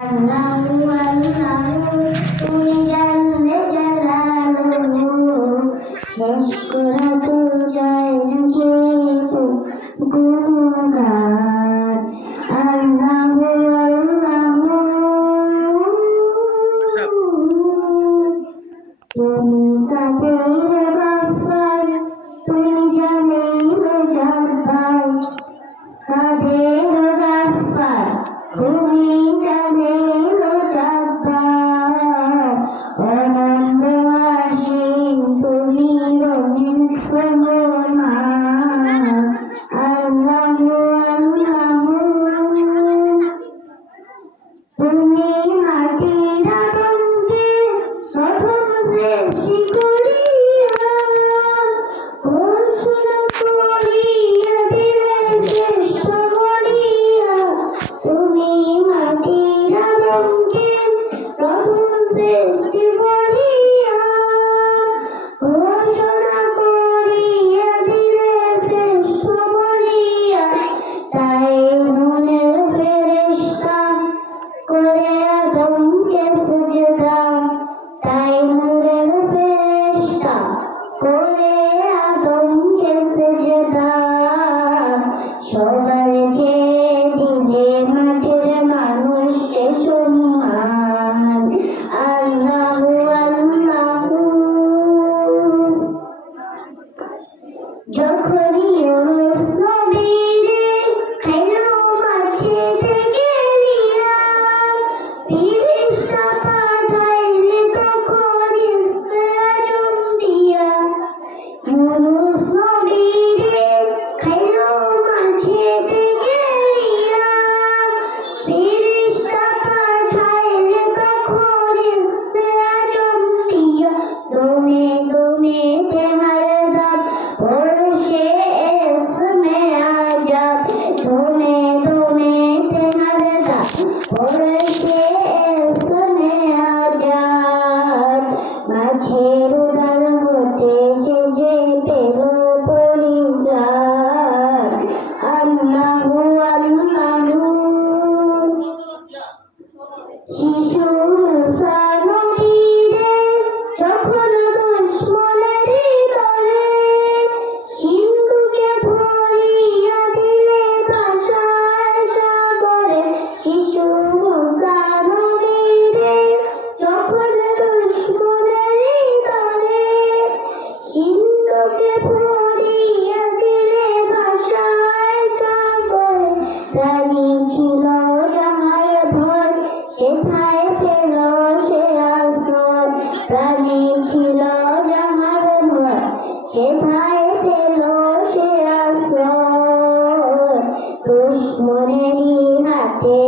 আল্লাহু আল্লাহু তুমি জানলে জালালু শেষ করা তো যায় না কেউ গুণগান আল্লাহু আল্লাহু তুমি কাদের গাফফার তুমি জালিল জব্বার কাদের গাফফার তুমি জালিল জব্বার অনন্ত অসীম তুমি রহিম রহমান আল্লাহু আল্লাহু তুমি মাটির আদমকে প্রথম সৃষ্টি করিয়া ঘোষণা করিয়া দিলে শ্রেষ্ঠ বলিয়া তুমি মাটির আদমকে প্রথম সৃষ্টি করিয়া ঘোষণা করিয়া দিলে শ্রেষ্ঠ বলিয়া তাই মনের ফেরেশতা করে আদমকে সিজদা তাই নূরের ফেরেশতা করে আদমকে সিজদা সবার চেয়ে দিলে মাটির মানুষকে সম্মান আল্লাহু আল্লাহু যখনই ইউনুস নবীরে খাইলো মাছে থেকে নিয়া ফিরিস্তা পাঠাইলে তখন ইসমে আজম দিয়া ইউনুস নবীরে খাইলো মাছে থেকে নিয়া ফিরিস্তা পাঠাইলে তখন ইসমে আজম দিয়া দমে দমে তেহার দাম পড়ছে ইসমে আজম দমে দমে তেহার দাম পড়ছে ইসমে আজম মাঝের উদার হতে সে যে পেল পরিত্রাণ আল্লাহু আল্লাহু শিশু মুসা নবীরে যখন দুশ্মনেরই দলে সিন্ধুকে ভরিয়া দিলে ভাষায় সাগরে শিশু মুসা নবীরে যখন দুশ্মনেরই দলে সিন্ধুকে ভরিয়া দিলে ভাষায় সাগরে প্রাণী ছিল যাহার ভয় সেথায় পেল সে আশ্রয় প্রাণী ছিল যাহার ভয় সেথায় পেল সে আশ্রয় দুশ্মনেরই হাতে